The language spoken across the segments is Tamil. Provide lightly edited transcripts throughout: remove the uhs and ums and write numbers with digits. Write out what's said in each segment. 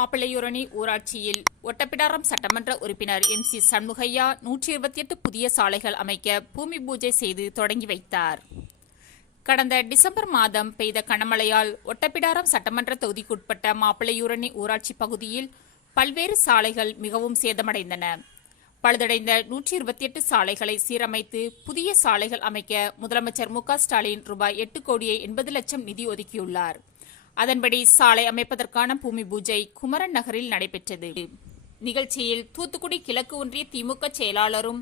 மாப்பிள்ளையூரணி ஊராட்சியில் ஒட்டப்பிடாரம் சட்டமன்ற உறுப்பினர் MC சண்முகையா 128 புதிய சாலைகள் அமைக்க பூமி பூஜை செய்து தொடங்கி வைத்தார். கடந்த டிசம்பர் மாதம் பெய்த கனமழையால் ஒட்டப்பிடாரம் சட்டமன்ற தொகுதிக்குட்பட்ட மாப்பிள்ளையூரணி ஊராட்சி பகுதியில் பல்வேறு சாலைகள் மிகவும் சேதமடைந்தன. பழுதடைந்த 128 சாலைகளை சீரமைத்து புதிய சாலைகள் அமைக்க முதலமைச்சர் மு.க. ஸ்டாலின் ரூபாய் 8,80,00,000 நிதி ஒதுக்கியுள்ளார். அதன்படி சாலை அமைப்பதற்கான பூமி பூஜை குமரன் நகரில் நடைபெற்றது. நிகழ்ச்சியில் தூத்துக்குடி கிழக்கு ஒன்றிய திமுக செயலாளரும்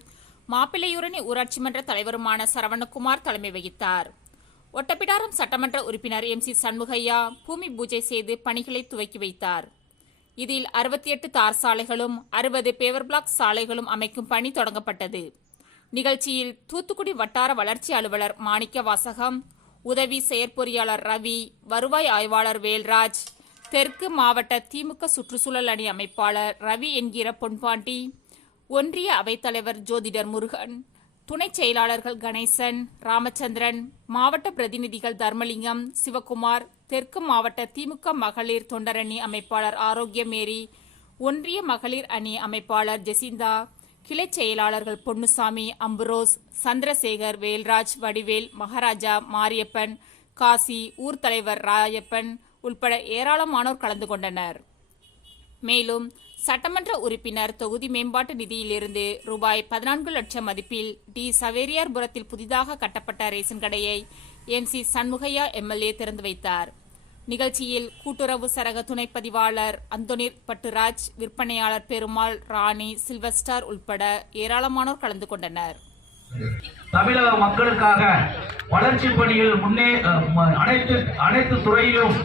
மாப்பிள்ளையூரணி ஊராட்சி மன்ற தலைவருமான சரவணகுமார் தலைமை வகித்தார். ஒட்டப்பிடாரம் சட்டமன்ற உறுப்பினர் MC சண்முகையா பூமி பூஜை செய்து பணிகளை துவக்கி வைத்தார். இதில் 68 தார் சாலைகளும் 60 பேவர் பிளாக் சாலைகளும் அமைக்கும் பணி தொடங்கப்பட்டது. நிகழ்ச்சியில் தூத்துக்குடி வட்டார வளர்ச்சி அலுவலர் மாணிக்க வாசகம், உதவி செயற்பொறியாளர் ரவி, வருவாய் ஆய்வாளர் வேல்ராஜ், தெற்கு மாவட்ட திமுக சுற்றுச்சூழல் அணி அமைப்பாளர் ரவி என்கிற பொன்பாண்டி, ஒன்றிய அவைத்தலைவர் ஜோதிடர் முருகன், துணை செயலாளர்கள் கணேசன், ராமச்சந்திரன், மாவட்ட பிரதிநிதிகள் தர்மலிங்கம், சிவகுமார், தெற்கு மாவட்ட திமுக மகளிர் தொண்டரணி அமைப்பாளர் ஆரோக்கியமேரி, ஒன்றிய மகளிர் அணி அமைப்பாளர் ஜெசிந்தா, கிளை செயலாளர்கள் பொன்னுசாமி, அம்புரோஸ், சந்திரசேகர், வேல்ராஜ், வடிவேல், மகாராஜா, மாரியப்பன், காசி, ஊர் தலைவர் ராயப்பன் உள்பட ஏராளமானோர் கலந்து கொண்டனர். மேலும் சட்டமன்ற உறுப்பினர் தொகுதி மேம்பாட்டு நிதியிலிருந்து ரூபாய் 14 லட்சம் மதிப்பில் டி. சவேரியார்புரத்தில் புதிதாக கட்டப்பட்ட ரேஷன் கடையை MC சண்முகையா MLA திறந்து வைத்தார். நிகழ்ச்சியில் கூட்டுறவு சரக துணை பதிவாளர் அந்தோனிர் பட்டுராஜ், விற்பனையாளர் பெருமாள், ராணி, சில்வஸ்டார் உள்பட ஏராளமானோர் கலந்து கொண்டனர். தமிழக மக்களுக்காக வளர்ச்சி பணியில் அனைத்து துறையிலும்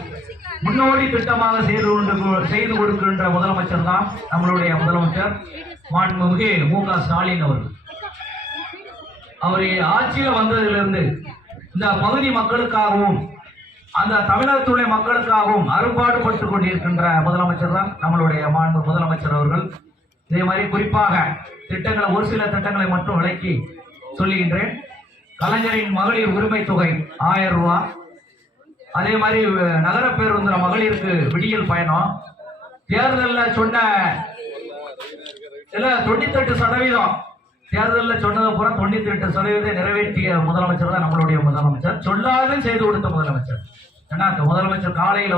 முன்னோடி திட்டமாக செய்து கொடுக்கின்ற முதலமைச்சர் தான் நம்மளுடைய முதலமைச்சர் மாண்புமிகு மு.க. ஸ்டாலின் அவர்கள். அவர் ஆட்சியில் வந்ததிலிருந்து இந்த பகுதி மக்களுக்காகவும் அந்த தமிழகத்துடைய மக்களுக்காகவும் அரும்பாடுபட்டுக் கொண்டிருக்கின்ற முதலமைச்சர் தான் நம்மளுடைய மாண்பு முதலமைச்சர் அவர்கள். இதே மாதிரி குறிப்பாக திட்டங்களை ஒரு சில திட்டங்களை மட்டும் விளக்கி சொல்லுகின்றேன். கலைஞரின் மகளிர் உரிமை தொகை 1000 ரூபாய், அதே மாதிரி நகர பேருந்து மகளிருக்கு விடியல் பயணம், தேர்தலில் சொன்ன 98% தேர்தலில் சொன்னதை பூரா 98% நிறைவேற்றிய முதலமைச்சர் தான் நம்மளுடைய முதலமைச்சர். சொல்லாது செய்து கொடுத்த முதலமைச்சர். ஏன்னா முதலமைச்சர் காலையில்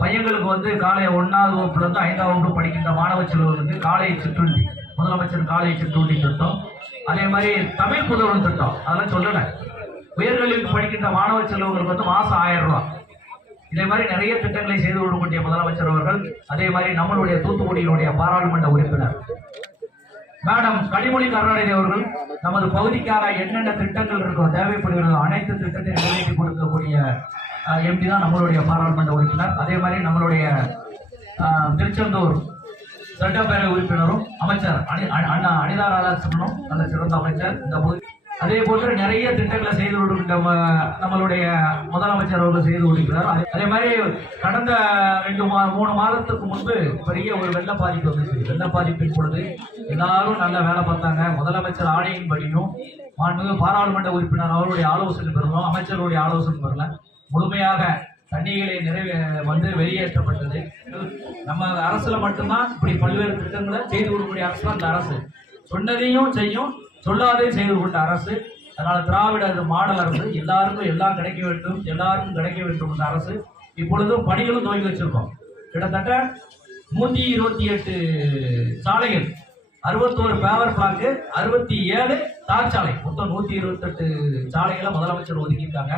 பையங்களுக்கு காலை 1ஆவது வகுப்புலேருந்து 5ஆம் வகுப்பு படிக்கின்ற மாணவ செல்வர்களுக்கு காலை சிற்றுண்டி, முதலமைச்சர் காலை சிற்றுண்டி திட்டம், அதே மாதிரி தமிழ் புதல்வன் திட்டம், அதெல்லாம் சொல்லலை. உயர்கல்விக்கு படிக்கின்ற மாணவ செல்வங்களுக்கு மாசம் 1000 ரூபாய். இதே மாதிரி நிறைய திட்டங்களை செய்து கொடுக்கக்கூடிய முதலமைச்சர் அவர்கள். அதே மாதிரி நம்மளுடைய தூத்துக்குடியினுடைய பாராளுமன்ற உறுப்பினர் மேடம் கனிமொழி கருணாநிதி அவர்கள் நமது பகுதிக்காக என்னென்ன திட்டங்கள் இருக்கோ தேவைப்படுகிறதோ அனைத்து திட்டத்தை நிறைவேற்றி கொடுக்கக்கூடிய MP தான் நம்மளுடைய பாராளுமன்ற உறுப்பினர். அதே மாதிரி நம்மளுடைய திருச்செந்தூர் சட்டப்பேரவை உறுப்பினரும் அமைச்சர் அண்ணா அனிதா ராதாகிருஷ்ணனும் நல்ல சிறந்த அமைச்சர் இந்த பகுதி. அதே போன்று நிறைய திட்டங்களை செய்து கொடுக்கின்ற நம்மளுடைய முதலமைச்சர் அவர்கள் செய்து கொடுக்கிறார். அதே மாதிரி கடந்த 2-3 மாதத்துக்கு முன்பு பெரிய ஒரு வெள்ள பாதிப்பு வந்துச்சு. வெள்ள பாதிப்பின் பொழுது எல்லாரும் நல்ல வேலை பார்த்தாங்க. முதலமைச்சர் ஆணையின்படியும் மாண்புமிகு பாராளுமன்ற உறுப்பினர் அவருடைய ஆலோசனை பெறணும், அமைச்சருடைய ஆலோசனை பெறல, முழுமையாக தண்ணீரை வெளியேற்றப்பட்டது. நம்ம அரசுல மட்டும்தான் இப்படி பல்வேறு திட்டங்களை செய்து கொடுக்கக்கூடிய அரசு தான் இந்த அரசு. சொன்னதையும் செய்யும், சொல்லாதே செய்து கொண்ட அரசு. அதனால திராவிட மாடல் அரசு. எல்லாருக்கும் எல்லாம் கிடைக்க வேண்டும், எல்லாருக்கும் கிடைக்க வேண்டும் என்ற அரசு. இப்பொழுதும் பணிகளும் துவங்கி வச்சிருக்கோம். கிட்டத்தட்ட 128 சாலைகள், 61 பேவர் பிளாக், 67 தார் சாலை, மொத்தம் 128 சாலைகளை முதலமைச்சர் ஒதுக்கியிருக்காங்க.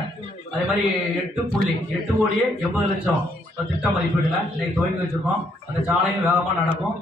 அதே மாதிரி 8,80,00,000 திட்ட மதிப்பீடுல இன்னைக்கு துவங்கி வச்சிருக்கோம். அந்த சாலையும் வேகமா நடக்கும்.